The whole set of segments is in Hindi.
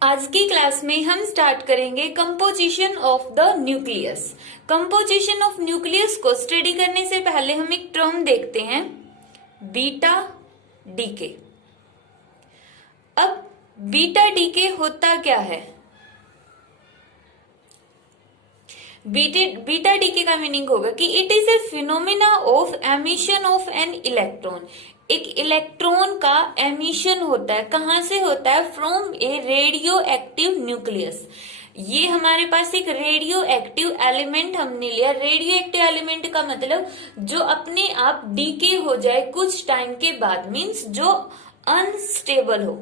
आज की क्लास में हम स्टार्ट करेंगे composition of the nucleus. Composition of nucleus को स्टडी करने से पहले हम एक टर्म देखते हैं, बीटा डीके। अब बीटा डीके होता क्या है? बीटा डीके का मीनिंग होगा कि it is a phenomena of emission of an electron. एक इलेक्ट्रॉन का एमिशन होता है, कहां से होता है? From A radio active nucleus. ये हमारे पास एक रेडियो एक्टिव एलिमेंट हमने लिया। रेडियो एक्टिव एलिमेंट का मतलब जो अपने आप डीके हो जाए कुछ टाइम के बाद, मीन्स जो अनस्टेबल हो,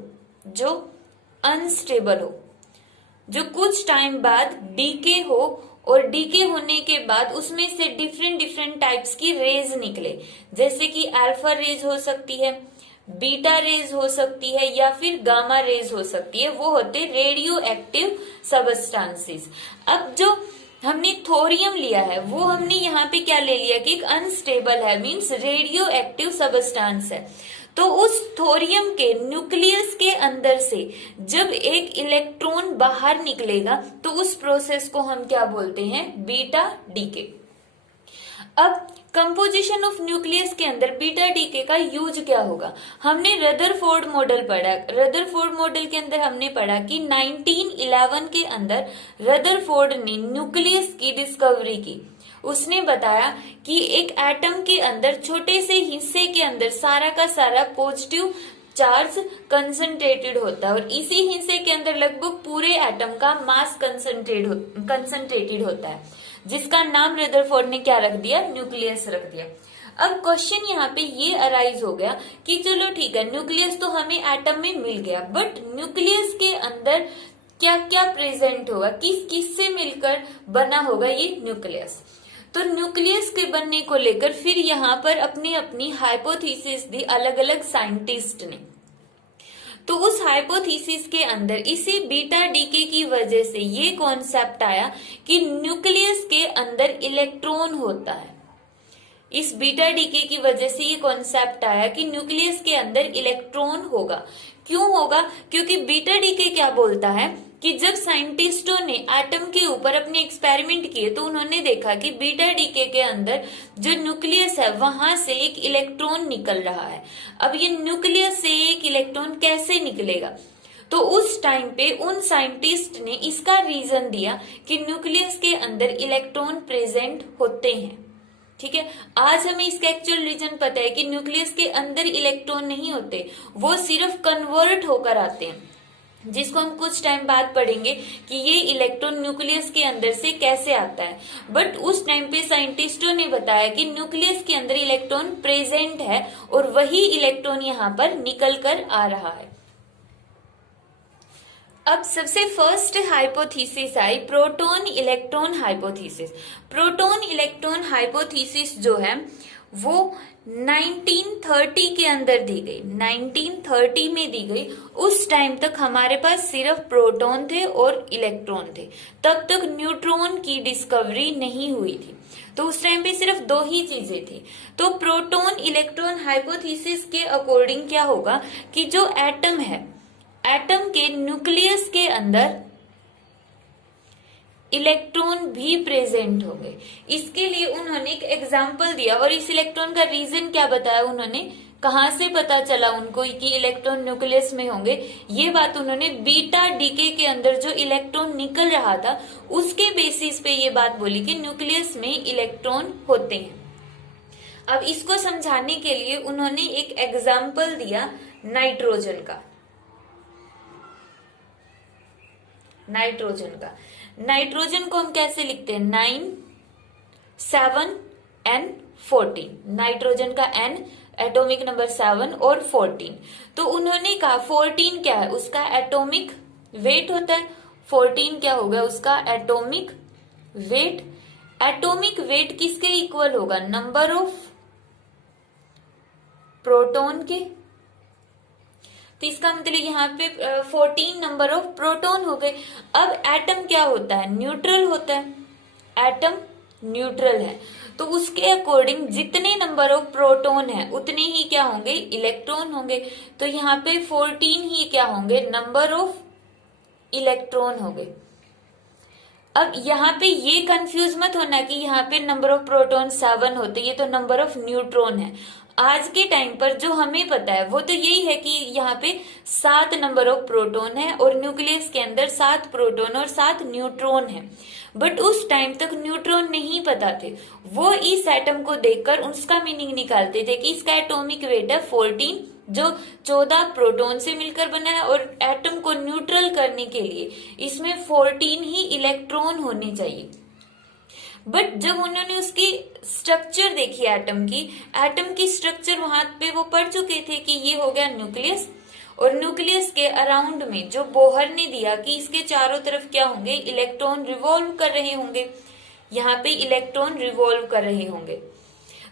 जो कुछ टाइम बाद डीके हो, और डीके होने के बाद उसमें से डिफरेंट टाइप्स की रेज निकले, जैसे कि अल्फा रेज हो सकती है, बीटा रेज हो सकती है, या फिर गामा रेज हो सकती है। वो होते रेडियो एक्टिव सबस्टांसेस। अब जो हमने थोरियम लिया है वो हमने यहाँ पे क्या ले लिया कि एक अनस्टेबल है, मीन्स रेडियो एक्टिव सबस्टांस है। तो उस थोरियम के न्यूक्लियस के अंदर से जब एक इलेक्ट्रॉन बाहर निकलेगा तो उस प्रोसेस को हम क्या बोलते हैं? Beta decay. अब कंपोजिशन ऑफ न्यूक्लियस के अंदर बीटा डीके का यूज क्या होगा? हमने रदरफोर्ड मॉडल पढ़ा। रदरफोर्ड मॉडल के अंदर हमने पढ़ा कि 1911 के अंदर रदरफोर्ड ने न्यूक्लियस की डिस्कवरी की। उसने बताया कि एक एटम के अंदर छोटे से हिस्से के अंदर सारा का सारा पॉजिटिव चार्ज कंसंट्रेटेड होता है, और इसी हिस्से के अंदर लगभग पूरे एटम का मास कंसंट्रेटेड होता है, जिसका नाम रदरफोर्ड ने क्या रख दिया? न्यूक्लियस रख दिया। अब क्वेश्चन यहाँ पे ये अराइज हो गया कि चलो ठीक है, न्यूक्लियस तो हमें एटम में मिल गया, बट न्यूक्लियस के अंदर क्या क्या प्रेजेंट होगा, किस किस से मिलकर बना होगा ये न्यूक्लियस? तो न्यूक्लियस के बनने को लेकर फिर यहाँ पर अपनी अपनी हाइपोथेसिस दी अलग अलग साइंटिस्ट ने। तो उस हाइपोथेसिस के अंदर इसी बीटा डीके की वजह से ये कॉन्सेप्ट आया कि न्यूक्लियस के अंदर इलेक्ट्रॉन होता है। इस बीटा डीके की वजह से ये कॉन्सेप्ट आया कि न्यूक्लियस के अंदर इलेक्ट्रॉन होगा। क्यों होगा? क्योंकि बीटा डीके क्या बोलता है कि जब साइंटिस्टों ने एटम के ऊपर अपने एक्सपेरिमेंट किए तो उन्होंने देखा कि बीटा डीके के अंदर जो न्यूक्लियस है वहां से एक इलेक्ट्रॉन निकल रहा है। अब ये न्यूक्लियस से एक इलेक्ट्रॉन कैसे निकलेगा? तो उस टाइम पे उन साइंटिस्ट ने इसका रीजन दिया कि न्यूक्लियस के अंदर इलेक्ट्रॉन प्रेजेंट होते हैं। ठीक है, आज हमें इसका एक्चुअल रीजन पता है कि न्यूक्लियस के अंदर इलेक्ट्रॉन नहीं होते, वो सिर्फ कन्वर्ट होकर आते हैं, जिसको हम कुछ टाइम बाद पढ़ेंगे कि ये इलेक्ट्रॉन न्यूक्लियस के अंदर से कैसे आता है। बट उस टाइम पे साइंटिस्टों ने बताया कि न्यूक्लियस के अंदर इलेक्ट्रॉन प्रेजेंट है, और वही इलेक्ट्रॉन यहाँ पर निकल कर आ रहा है। अब सबसे फर्स्ट हाइपोथेसिस आई proton electron hypothesis. Proton electron hypothesis जो है वो 1930 के अंदर दी गई, 1930 में दी गई। उस टाइम तक हमारे पास सिर्फ प्रोटॉन थे और इलेक्ट्रॉन थे, तब तक न्यूट्रॉन की डिस्कवरी नहीं हुई थी। तो उस टाइम पे सिर्फ दो ही चीजें थी। तो प्रोटॉन इलेक्ट्रॉन हाइपोथेसिस के अकॉर्डिंग क्या होगा कि जो एटम है, एटम के न्यूक्लियस के अंदर इलेक्ट्रॉन भी प्रेजेंट होंगे। इसके लिए उन्होंने एक एग्जाम्पल दिया, और इस इलेक्ट्रॉन का रीजन क्या बताया उन्होंने, कहां से पता चला उनको कि इलेक्ट्रॉन न्यूक्लियस में होंगे? ये बात उन्होंने बीटा डीके के अंदर जो इलेक्ट्रॉन निकल रहा था उसके बेसिस पे ये बात बोली कि न्यूक्लियस में इलेक्ट्रॉन होते हैं। अब इसको समझाने के लिए उन्होंने एक एग्जाम्पल दिया नाइट्रोजन का। नाइट्रोजन को हम कैसे लिखते हैं? 9 7 N14। नाइट्रोजन का N एटॉमिक नंबर 7 और 14। तो उन्होंने कहा 14 क्या है? उसका एटॉमिक वेट होता है। 14 क्या होगा? उसका एटॉमिक वेट। एटॉमिक वेट किसके इक्वल होगा? नंबर ऑफ प्रोटॉन के। तो इसका मतलब यहाँ पे 14 नंबर ऑफ प्रोटॉन हो गए। अब एटम क्या होता है? न्यूट्रल होता है। एटम न्यूट्रल है, तो उसके अकॉर्डिंग जितने नंबर ऑफ प्रोटॉन है उतने ही क्या होंगे? इलेक्ट्रॉन होंगे। तो यहाँ पे 14 ही क्या होंगे? नंबर ऑफ इलेक्ट्रॉन हो गए। अब यहाँ पे ये कंफ्यूज मत होना कि यहाँ पे नंबर ऑफ प्रोटॉन 7 होते, ये तो नंबर ऑफ न्यूट्रॉन है। आज के टाइम पर जो हमें पता है वो तो यही है कि यहाँ पे 7 नंबर ऑफ प्रोटॉन है और न्यूक्लियस के अंदर 7 प्रोटॉन और 7 न्यूट्रॉन है। बट उस टाइम तक न्यूट्रॉन नहीं पता थे, वो इस एटम को देखकर उसका मीनिंग निकालते थे कि इसका एटॉमिक वेट है 14, जो 14 प्रोटॉन से मिलकर बना है और एटम को न्यूट्रल करने के लिए इसमें 14 ही इलेक्ट्रॉन होने चाहिए। बट जब उन्होंने उसकी स्ट्रक्चर देखी एटम की स्ट्रक्चर वहां पे वो पढ़ चुके थे कि ये हो गया न्यूक्लियस, और न्यूक्लियस के अराउंड में जो बोहर ने दिया कि इसके चारों तरफ क्या होंगे, इलेक्ट्रॉन रिवॉल्व कर रहे होंगे, यहाँ पे इलेक्ट्रॉन रिवॉल्व कर रहे होंगे।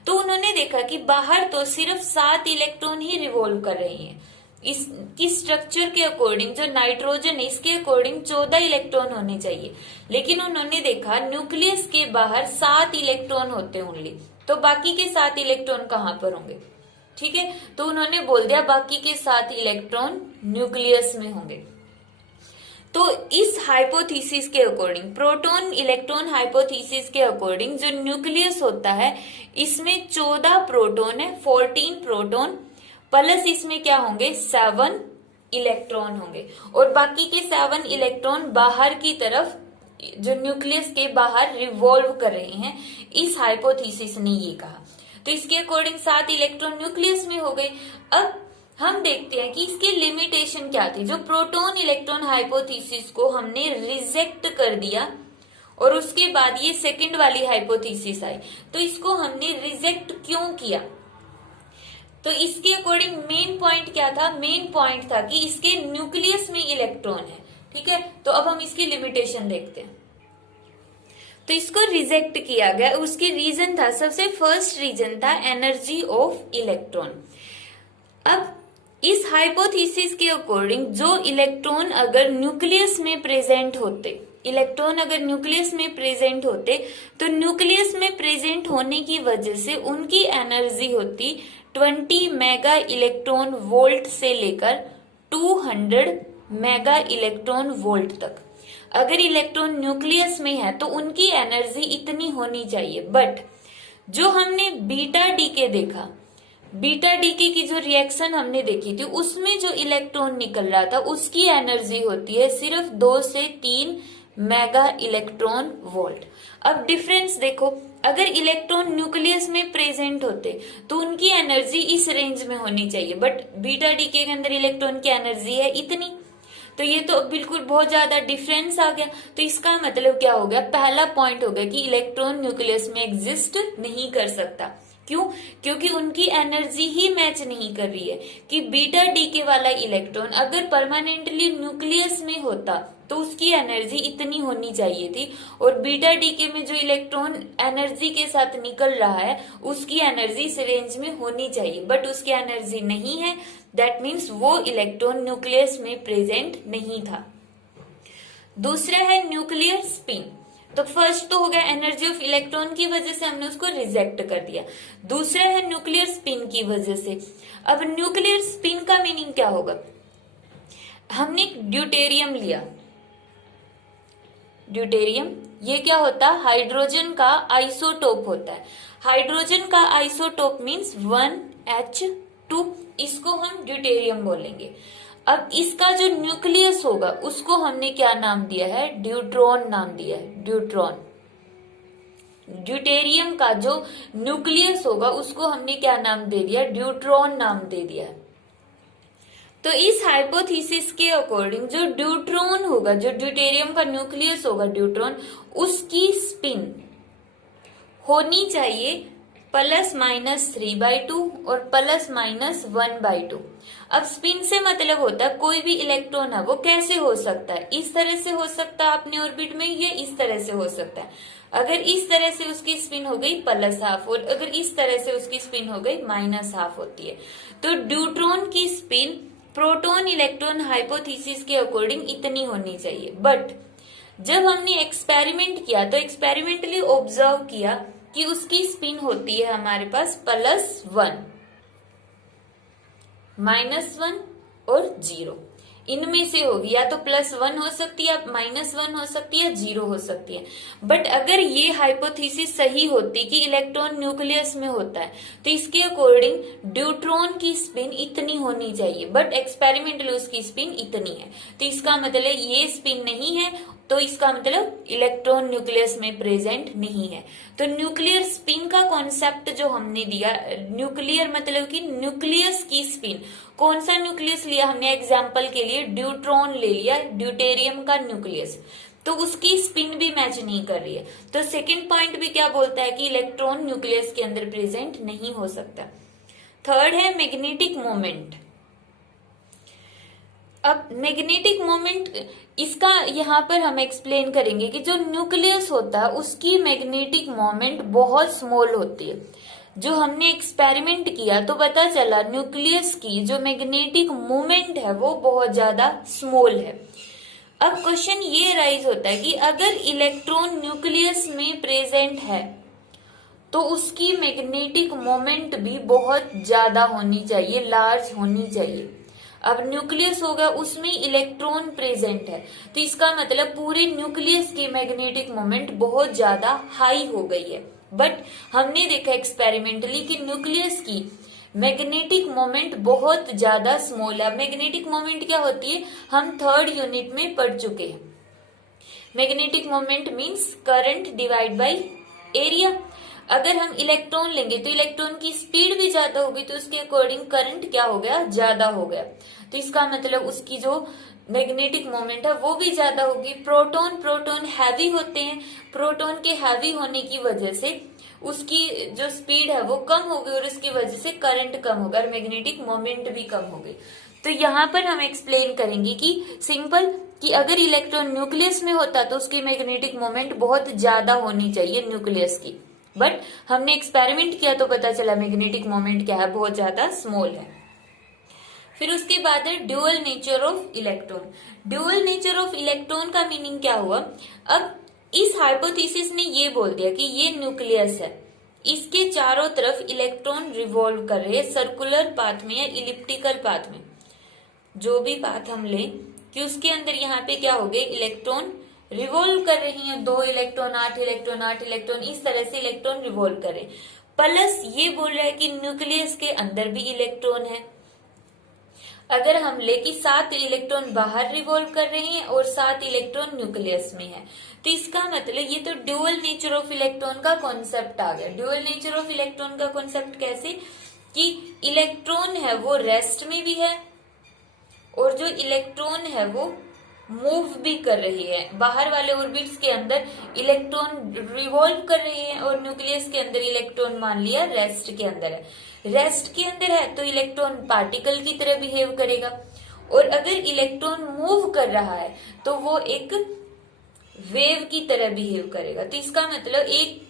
तो उन्होंने देखा कि बाहर तो सिर्फ 7 इलेक्ट्रॉन ही रिवॉल्व कर रहे हैं, इसकी स्ट्रक्चर के अकॉर्डिंग जो नाइट्रोजन है इसके अकॉर्डिंग 14 इलेक्ट्रॉन होने चाहिए। लेकिन उन्होंने देखा न्यूक्लियस के बाहर 7 इलेक्ट्रॉन होते ओनली, तो बाकी के 7 इलेक्ट्रॉन कहाँ पर होंगे, ठीक है। तो उन्होंने बोल दिया बाकी के 7 इलेक्ट्रॉन न्यूक्लियस में होंगे। तो इस हाइपोथेसिस के अकॉर्डिंग, प्रोटॉन इलेक्ट्रॉन हाइपोथेसिस के अकॉर्डिंग जो न्यूक्लियस होता है इसमें 14 प्रोटॉन है, 14 प्रोटॉन प्लस इसमें क्या होंगे 7 इलेक्ट्रॉन होंगे, और बाकी के 7 इलेक्ट्रॉन बाहर की तरफ जो न्यूक्लियस के बाहर रिवॉल्व कर रहे हैं, इस हाइपोथेसिस ने ये कहा। तो इसके अकॉर्डिंग 7 इलेक्ट्रॉन न्यूक्लियस में हो गए। अब हम देखते हैं कि इसकी लिमिटेशन क्या थी। जो प्रोटॉन इलेक्ट्रॉन हाइपोथेसिस को हमने रिजेक्ट कर दिया और उसके बाद ये सेकंड वाली हाइपोथेसिस आई, तो इसको हमने रिजेक्ट क्यों किया, तो इसके अकॉर्डिंग मेन पॉइंट क्या था, मेन पॉइंट था कि इसके न्यूक्लियस में इलेक्ट्रॉन है, ठीक है। तो अब हम इसकी लिमिटेशन देखते हैं। तो इसको रिजेक्ट किया गया, उसकी रीजन था, सबसे फर्स्ट रीजन था एनर्जी ऑफ इलेक्ट्रॉन। अब इस हाइपोथेसिस के अकॉर्डिंग जो इलेक्ट्रॉन अगर न्यूक्लियस में प्रेजेंट होते, इलेक्ट्रॉन अगर न्यूक्लियस में प्रेजेंट होते, तो न्यूक्लियस में प्रेजेंट होने की वजह से उनकी एनर्जी होती 20 मेगा इलेक्ट्रॉन वोल्ट से लेकर 200 मेगा इलेक्ट्रॉन वोल्ट तक। अगर इलेक्ट्रॉन न्यूक्लियस में है तो उनकी एनर्जी इतनी होनी चाहिए। बट जो हमने बीटा डीके देखा, बीटा डीके की जो रिएक्शन हमने देखी थी उसमें जो इलेक्ट्रॉन निकल रहा था उसकी एनर्जी होती है सिर्फ 2 से 3 मेगा इलेक्ट्रॉन वोल्ट। अब डिफरेंस देखो, अगर इलेक्ट्रॉन न्यूक्लियस में प्रेजेंट होते तो उनकी एनर्जी इस रेंज में होनी चाहिए, बट बीटा डीके के अंदर इलेक्ट्रॉन की एनर्जी है इतनी, तो ये तो बिल्कुल बहुत ज्यादा डिफरेंस आ गया। तो इसका मतलब क्या हो गया, पहला पॉइंट हो गया कि इलेक्ट्रॉन न्यूक्लियस में एग्जिस्ट नहीं कर सकता। क्यों? क्योंकि उनकी एनर्जी ही मैच नहीं कर रही है। कि बीटा डीके वाला इलेक्ट्रॉन अगर परमानेंटली न्यूक्लियस में होता तो उसकी एनर्जी इतनी होनी चाहिए थी, और बीटा डीके में जो इलेक्ट्रॉन एनर्जी के साथ निकल रहा है उसकी एनर्जी इस रेंज में होनी चाहिए, बट उसकी एनर्जी नहीं है। दैट मीन्स वो इलेक्ट्रॉन न्यूक्लियस में प्रेजेंट नहीं था। दूसरा है न्यूक्लियर स्पिन। तो फर्स्ट तो हो गया एनर्जी ऑफ इलेक्ट्रॉन की वजह से हमने उसको रिजेक्ट कर दिया। दूसरा है न्यूक्लियर स्पिन की वजह से। अब न्यूक्लियर स्पिन का मीनिंग क्या होगा, हमने ड्यूटेरियम लिया, ड्यूटेरियम ये क्या होता है, हाइड्रोजन का आइसोटोप होता है। हाइड्रोजन का आइसोटोप मीन्स 1H2, इसको हम ड्यूटेरियम बोलेंगे। अब इसका जो न्यूक्लियस होगा उसको हमने क्या नाम दिया है, ड्यूट्रॉन नाम दिया है, ड्यूट्रॉन। ड्यूटेरियम का जो न्यूक्लियस होगा उसको हमने क्या नाम दे दिया, ड्यूट्रॉन नाम दे दिया है। तो इस हाइपोथेसिस के अकॉर्डिंग जो ड्यूट्रॉन होगा, जो ड्यूटेरियम का न्यूक्लियस होगा ड्यूट्रॉन, उसकी स्पिन होनी चाहिए ±3/2 और ±1/2। अब स्पिन से मतलब होता है कोई भी इलेक्ट्रॉन है वो कैसे हो सकता है, इस तरह से हो सकता है अपने ऑर्बिट में, ये इस तरह से हो सकता है। अगर इस तरह से उसकी स्पिन हो गई +½ और अगर इस तरह से उसकी स्पिन हो गई -½ होती है। तो ड्यूट्रॉन की स्पिन प्रोटॉन इलेक्ट्रॉन हाइपोथेसिस के अकॉर्डिंग इतनी होनी चाहिए। बट जब हमने एक्सपेरिमेंट किया तो एक्सपेरिमेंटली ऑब्जर्व किया कि उसकी स्पिन होती है हमारे पास +1, -1 और 0। इनमें से होगी, या तो +1 हो सकती है, -1 हो सकती है, 0 हो सकती है। बट अगर ये हाइपोथेसिस सही होती कि इलेक्ट्रॉन न्यूक्लियस में होता है, तो इसके अकॉर्डिंग ड्यूट्रॉन की स्पिन इतनी होनी चाहिए, बट एक्सपेरिमेंटली उसकी स्पिन इतनी है। तो इसका मतलब ये स्पिन नहीं है, तो इसका मतलब इलेक्ट्रॉन न्यूक्लियस में प्रेजेंट नहीं है। तो न्यूक्लियर स्पिन का कॉन्सेप्ट जो हमने दिया, न्यूक्लियर मतलब कि न्यूक्लियस की स्पिन, कौन सा न्यूक्लियस लिया हमने एग्जाम्पल के लिए, ड्यूट्रॉन ले लिया, ड्यूटेरियम का न्यूक्लियस, तो उसकी स्पिन भी मैच नहीं कर रही है। तो सेकंड पॉइंट भी क्या बोलता है कि इलेक्ट्रॉन न्यूक्लियस के अंदर प्रेजेंट नहीं हो सकता। थर्ड है मैग्नेटिक मोमेंट। अब मैग्नेटिक मोमेंट, इसका यहाँ पर हम एक्सप्लेन करेंगे कि जो न्यूक्लियस होता है उसकी मैग्नेटिक मोमेंट बहुत स्मॉल होती है। जो हमने एक्सपेरिमेंट किया तो पता चला न्यूक्लियस की जो मैग्नेटिक मोमेंट है वो बहुत ज्यादा स्मॉल है। अब क्वेश्चन ये राइज होता है कि अगर इलेक्ट्रॉन न्यूक्लियस में प्रेजेंट है तो उसकी मैग्नेटिक मोमेंट भी बहुत ज्यादा होनी चाहिए, लार्ज होनी चाहिए। अब न्यूक्लियस होगा, उसमें इलेक्ट्रॉन प्रेजेंट है, तो इसका मतलब पूरे न्यूक्लियस की मैग्नेटिक मोमेंट बहुत ज्यादा हाई हो गई है। बट हमने देखा एक्सपेरिमेंटली कि न्यूक्लियस की मैग्नेटिक मोमेंट बहुत ज्यादा स्मॉल है। मैग्नेटिक मोमेंट क्या होती है, हम थर्ड यूनिट में पढ़ चुके हैं। Magnetic moment means current divide by area. अगर हम इलेक्ट्रॉन लेंगे तो इलेक्ट्रॉन की स्पीड भी ज्यादा होगी, तो उसके अकॉर्डिंग करंट क्या हो गया, ज्यादा हो गया। तो इसका मतलब उसकी जो मैग्नेटिक मोमेंट है वो भी ज्यादा होगी। प्रोटॉन हैवी होते हैं, प्रोटॉन के हैवी होने की वजह से उसकी जो स्पीड है वो कम होगी और उसकी वजह से करंट कम होगा और मैग्नेटिक मोमेंट भी कम होगी। तो यहाँ पर हम एक्सप्लेन करेंगे कि सिंपल कि अगर इलेक्ट्रॉन न्यूक्लियस में होता तो उसकी मैग्नेटिक मोमेंट बहुत ज्यादा होनी चाहिए न्यूक्लियस की, बट हमने एक्सपेरिमेंट किया तो पता चला मैग्नेटिक मोमेंट क्या है, बहुत ज्यादा स्मॉल है। फिर उसके बाद है dual nature of electron. Dual nature of electron का मीनिंग क्या हुआ, अब इस हाइपोथेसिस ने ये बोल दिया कि ये न्यूक्लियस है, इसके चारों तरफ इलेक्ट्रॉन रिवॉल्व कर रहे हैं सर्कुलर पाथ में या इलिप्टिकल पाथ में, जो भी पाथ हम लें, कि उसके अंदर यहाँ पे क्या हो गए, इलेक्ट्रॉन रिवॉल्व कर रही हैं, 2 इलेक्ट्रॉन 8 इलेक्ट्रॉन 8 इलेक्ट्रॉन, इस तरह से इलेक्ट्रॉन रिवॉल्व कर रहे हैं। प्लस ये बोल रहा है कि न्यूक्लियस के अंदर भी इलेक्ट्रॉन है। अगर हम ले कि 7 इलेक्ट्रॉन बाहर रिवॉल्व कर रहे हैं और 7 इलेक्ट्रॉन न्यूक्लियस में है, तो इसका मतलब ये तो ड्यूअल नेचर ऑफ इलेक्ट्रॉन का कॉन्सेप्ट आ गया। ड्यूअल नेचर ऑफ इलेक्ट्रॉन का कॉन्सेप्ट कैसे, कि इलेक्ट्रॉन है वो रेस्ट में भी है और जो इलेक्ट्रॉन है वो मूव भी कर रही है। बाहर वाले ऑर्बिट्स के अंदर इलेक्ट्रॉन रिवॉल्व कर रहे हैं और न्यूक्लियस के अंदर इलेक्ट्रॉन मान लिया रेस्ट के अंदर है। रेस्ट के अंदर है तो इलेक्ट्रॉन पार्टिकल की तरह बिहेव करेगा, और अगर इलेक्ट्रॉन मूव कर रहा है तो वो एक वेव की तरह बिहेव करेगा। तो इसका मतलब एक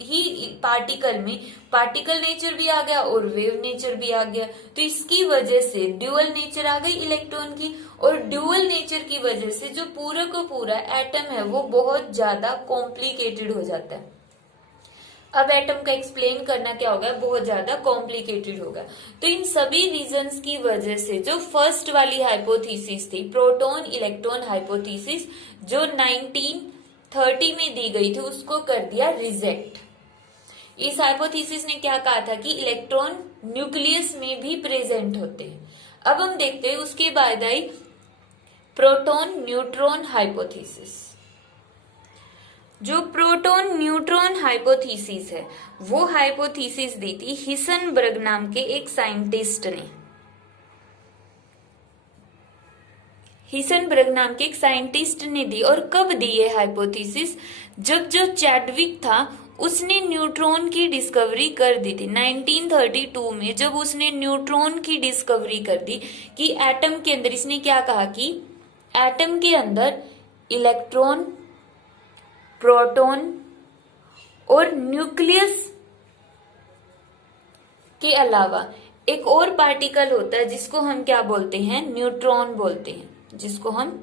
ही पार्टिकल में पार्टिकल नेचर भी आ गया और वेव नेचर भी आ गया। तो इसकी वजह से ड्यूअल नेचर आ गई इलेक्ट्रॉन की, और ड्यूअल नेचर की वजह से जो पूरा का पूरा एटम है वो बहुत ज्यादा कॉम्प्लिकेटेड हो जाता है। अब एटम का एक्सप्लेन करना क्या होगा, बहुत ज्यादा कॉम्प्लिकेटेड होगा। तो इन सभी रीजंस की वजह से जो फर्स्ट वाली हाइपोथेसिस थी, प्रोटॉन इलेक्ट्रॉन हाइपोथेसिस, जो 1930 में दी गई थी, उसको कर दिया रिजेक्ट। इस हाइपोथेसिस ने क्या कहा था कि इलेक्ट्रॉन न्यूक्लियस में भी प्रेजेंट होते हैं। अब हम देखते हैं उसके बाद आई प्रोटॉन न्यूट्रॉन हाइपोथेसिस। जो प्रोटॉन न्यूट्रॉन हाइपोथेसिस है वो हाइपोथेसिस दी थी हिसेनबर्ग नाम के एक साइंटिस्ट ने। हिसेनबर्ग नाम के एक साइंटिस्ट ने दी, और कब दी ये हाइपोथेसिस, जब जो चैडविक था उसने न्यूट्रॉन की डिस्कवरी कर दी थी 1932 में। जब उसने न्यूट्रॉन की डिस्कवरी कर दी कि एटम के अंदर, इसने क्या कहा कि एटम के अंदर इलेक्ट्रॉन, प्रोटॉन और न्यूक्लियस के अलावा एक और पार्टिकल होता है जिसको हम क्या बोलते हैं, न्यूट्रॉन बोलते हैं, जिसको हम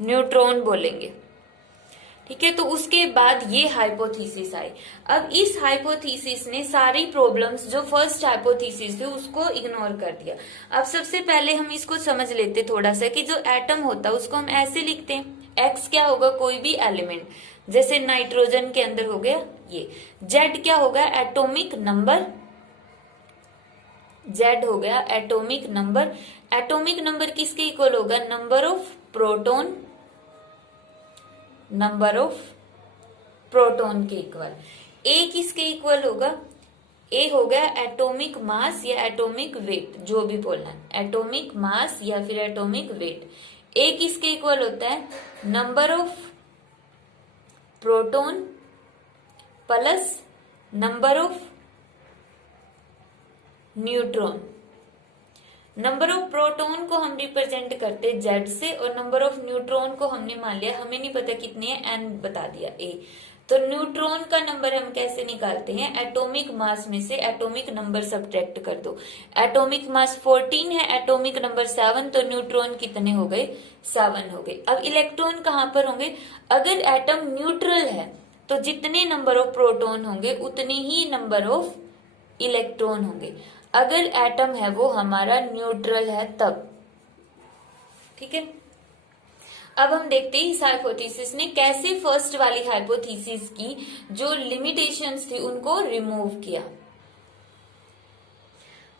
न्यूट्रॉन बोलेंगे। ठीक है, तो उसके बाद ये हाइपोथेसिस आई। अब इस हाइपोथेसिस ने सारी प्रॉब्लम्स जो फर्स्ट हाइपोथेसिस थे उसको इग्नोर कर दिया। अब सबसे पहले हम इसको समझ लेते थोड़ा सा कि जो एटम होता है उसको हम ऐसे लिखते हैं, एक्स क्या होगा, कोई भी एलिमेंट, जैसे नाइट्रोजन के अंदर हो गया ये, जेड क्या होगा, एटॉमिक नंबर, जेड हो गया एटॉमिक नंबर। एटॉमिक नंबर किसके इक्वल होगा, number of proton, number of proton के इक्वल। ए किसके इक्वल होगा, ए हो गया एटॉमिक मास या एटॉमिक वेट, जो भी बोलना है, एटॉमिक मास या फिर एटॉमिक वेट। ए किसके इक्वल होता है, number of proton plus number of neutron. Number of proton को हम रिप्रेजेंट करते जेड से, और नंबर ऑफ न्यूट्रॉन को हमने मान लिया, हमें नहीं पता कितने है, एन बता दिया ए। तो न्यूट्रॉन का नंबर हम कैसे निकालते हैं, एटॉमिक मास में से एटॉमिक नंबर सब्ट्रैक्ट कर दो। एटॉमिक मास 14 है, एटॉमिक नंबर 7, तो न्यूट्रॉन कितने हो गए, 7 हो गए। अब इलेक्ट्रॉन कहां पर होंगे, अगर एटम न्यूट्रल है तो जितने नंबर ऑफ प्रोटॉन होंगे उतने ही नंबर ऑफ इलेक्ट्रॉन होंगे। अगर एटम है वो हमारा न्यूट्रल है तब, ठीक है। अब हम देखते हैं इस हाइपोथेसिस ने कैसे फर्स्ट वाली हाइपोथेसिस की जो लिमिटेशंस थी उनको रिमूव किया।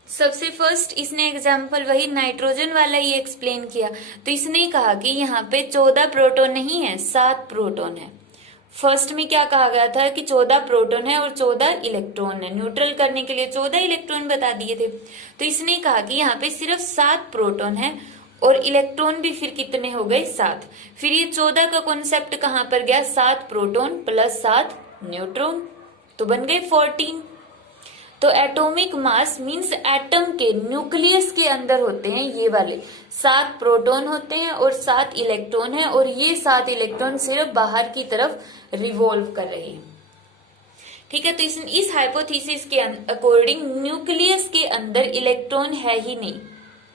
सबसे फर्स्ट इसने एग्जाम्पल वही नाइट्रोजन वाला ही एक्सप्लेन किया। तो इसने कहा कि यहाँ पे 14 प्रोटॉन नहीं है, 7 प्रोटॉन है। फर्स्ट में क्या कहा गया था कि 14 प्रोटॉन है और 14 इलेक्ट्रॉन है, न्यूट्रल करने के लिए 14 इलेक्ट्रॉन बता दिए थे। तो इसने कहा कि यहाँ पे सिर्फ 7 प्रोटॉन है और इलेक्ट्रॉन भी फिर कितने हो गए, 7। फिर ये 14 का कॉन्सेप्ट कहां पर गया, 7 प्रोटॉन प्लस 7 न्यूट्रॉन, तो बन गए 14। तो एटॉमिक मास मींस एटम के न्यूक्लियस के अंदर होते हैं ये वाले 7 प्रोटॉन होते हैं और 7 इलेक्ट्रॉन है, और ये 7 इलेक्ट्रॉन सिर्फ बाहर की तरफ रिवॉल्व कर रहे हैं, ठीक है। तो इस हाइपोथेसिस के अकॉर्डिंग न्यूक्लियस के अंदर इलेक्ट्रॉन है ही नहीं,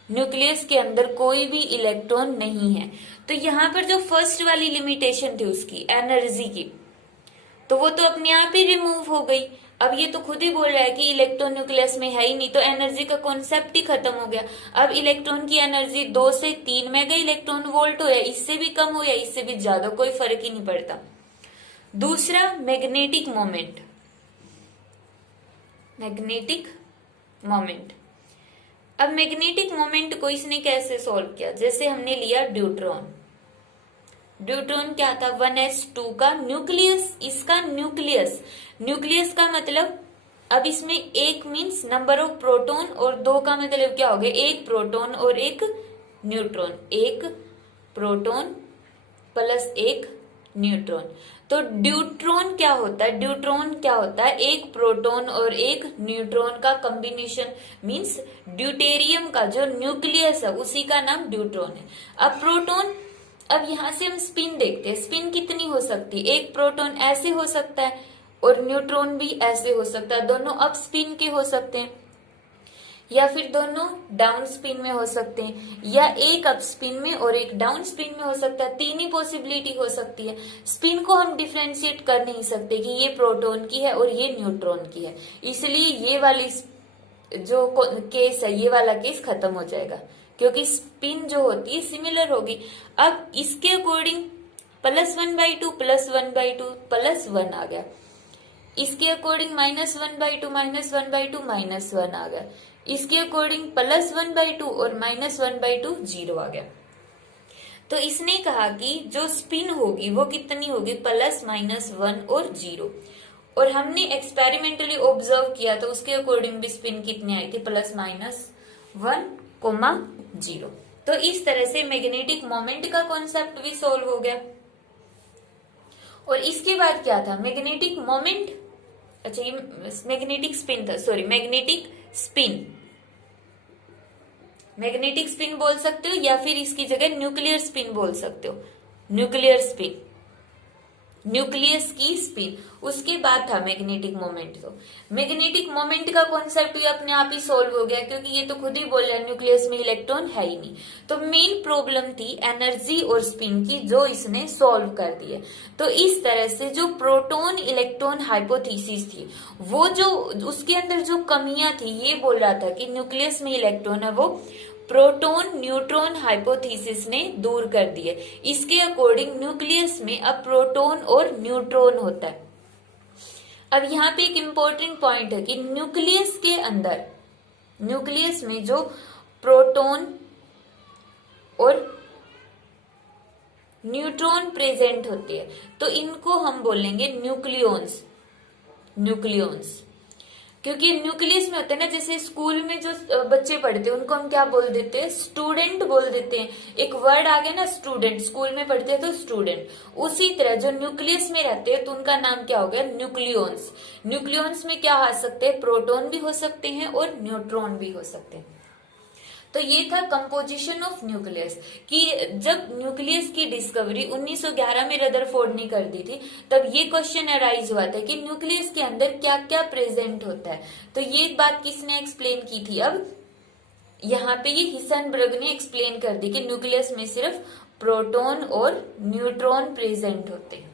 न्यूक्लियस के अंदर कोई भी इलेक्ट्रॉन नहीं है। तो यहाँ पर जो फर्स्ट वाली लिमिटेशन थी उसकी एनर्जी की, तो वो तो अपने आप ही रिमूव हो गई। अब ये तो खुद ही बोल रहा है कि इलेक्ट्रॉन न्यूक्लियस में है ही नहीं, तो एनर्जी का कॉन्सेप्ट ही खत्म हो गया। अब इलेक्ट्रॉन की एनर्जी 2 से 3 मेगा इलेक्ट्रॉन वोल्ट हो या इससे भी कम हो या इससे भी ज्यादा, कोई फर्क ही नहीं पड़ता। दूसरा मैग्नेटिक मोमेंट, मैग्नेटिक मोमेंट। अब मैग्नेटिक मोमेंट को इसने कैसे सॉल्व किया, जैसे हमने लिया ड्यूट्रॉन। ड्यूट्रॉन क्या था, 1s2 का न्यूक्लियस, इसका न्यूक्लियस, न्यूक्लियस का मतलब अब इसमें एक मीन्स नंबर ऑफ प्रोटॉन और 2 का मतलब क्या हो गया, एक प्रोटॉन और एक न्यूट्रॉन, एक प्रोटॉन प्लस एक न्यूट्रॉन। तो ड्यूट्रॉन क्या होता है, ड्यूट्रॉन क्या होता है, एक प्रोटॉन और एक न्यूट्रॉन का कॉम्बिनेशन, मींस ड्यूटेरियम का जो न्यूक्लियस है उसी का नाम ड्यूट्रॉन है। अब प्रोटॉन, अब यहां से हम स्पिन देखते हैं, स्पिन कितनी हो सकती है, एक प्रोटॉन ऐसे हो सकता है और न्यूट्रॉन भी ऐसे हो सकता है, दोनों अप स्पिन के हो सकते हैं या फिर दोनों डाउन स्पिन में हो सकते हैं, या एक अप स्पिन में और एक डाउन स्पिन में हो सकता है। 3 ही पॉसिबिलिटी हो सकती है। स्पिन को हम डिफ्रेंशिएट कर नहीं सकते कि ये प्रोटॉन की है और ये न्यूट्रॉन की है, इसलिए ये वाली जो केस है, ये वाला केस खत्म हो जाएगा क्योंकि स्पिन जो होती है सिमिलर होगी। अब इसके अकॉर्डिंग +1/2 +1/2 +1 आ गया, इसके अकॉर्डिंग -1/2 -1/2 -1 आ गया, इसके अकॉर्डिंग +1/2 और -1/2 0 आ गया। तो इसने कहा कि जो स्पिन होगी वो कितनी होगी, +-1 और 0। और हमने एक्सपेरिमेंटली ऑब्जर्व किया तो उसके अकॉर्डिंग भी स्पिन कितनी आई थी, +-1, 0। तो इस तरह से मैग्नेटिक मोमेंट का कॉन्सेप्ट भी सोल्व हो गया। और इसके बाद क्या था, मैग्नेटिक मोमेंट, अच्छा ये मैग्नेटिक स्पिन था, sorry magnetic spin, magnetic spin बोल सकते हो या फिर इसकी जगह न्यूक्लियर स्पिन बोल सकते हो, न्यूक्लियर स्पिन। न्यूक्लियस की स्पिन। उसके बाद था मैग्नेटिक मोमेंट। तो मैग्नेटिक मोमेंट का कॉन्सेप्ट भी अपने आप ही सोल्व हो गया, क्योंकि ये तो खुद ही बोल रहा है न्यूक्लियस में इलेक्ट्रॉन है ही नहीं। तो मेन प्रॉब्लम थी एनर्जी और स्पिन की, जो इसने सोल्व कर दी है। तो इस तरह से जो प्रोटॉन इलेक्ट्रॉन हाइपोथेसिस थी, वो जो उसके अंदर जो कमियां थी, ये बोल रहा था कि न्यूक्लियस में इलेक्ट्रॉन है, वो प्रोटॉन न्यूट्रॉन हाइपोथेसिस ने दूर कर दिए। इसके अकॉर्डिंग न्यूक्लियस में अब प्रोटॉन और न्यूट्रॉन होता है। अब यहाँ पे एक इंपॉर्टेंट पॉइंट है कि न्यूक्लियस के अंदर, न्यूक्लियस में जो प्रोटॉन और न्यूट्रॉन प्रेजेंट होते हैं, तो इनको हम बोलेंगे न्यूक्लियॉन्स। न्यूक्लियॉन्स क्योंकि न्यूक्लियस में होते हैं ना, जैसे स्कूल में जो बच्चे पढ़ते हैं उनको हम क्या बोल देते हैं, स्टूडेंट बोल देते हैं। एक वर्ड आ गया ना स्टूडेंट, स्कूल में पढ़ते हैं तो स्टूडेंट। उसी तरह जो न्यूक्लियस में रहते हैं तो उनका नाम क्या हो गया, न्यूक्लियॉन्स। न्यूक्लियॉन्स में क्या आ सकते हैं, प्रोटॉन भी हो सकते हैं और न्यूट्रॉन भी हो सकते हैं। तो ये था कंपोजिशन ऑफ न्यूक्लियस, कि जब न्यूक्लियस की डिस्कवरी 1911 में रदरफोर्ड ने कर दी थी, तब ये क्वेश्चन अराइज हुआ था कि न्यूक्लियस के अंदर क्या क्या प्रेजेंट होता है। तो ये बात किसने एक्सप्लेन की थी, अब यहाँ पे ये हिसेनबर्ग ने एक्सप्लेन कर दी कि न्यूक्लियस में सिर्फ प्रोटॉन और न्यूट्रॉन प्रेजेंट होते हैं।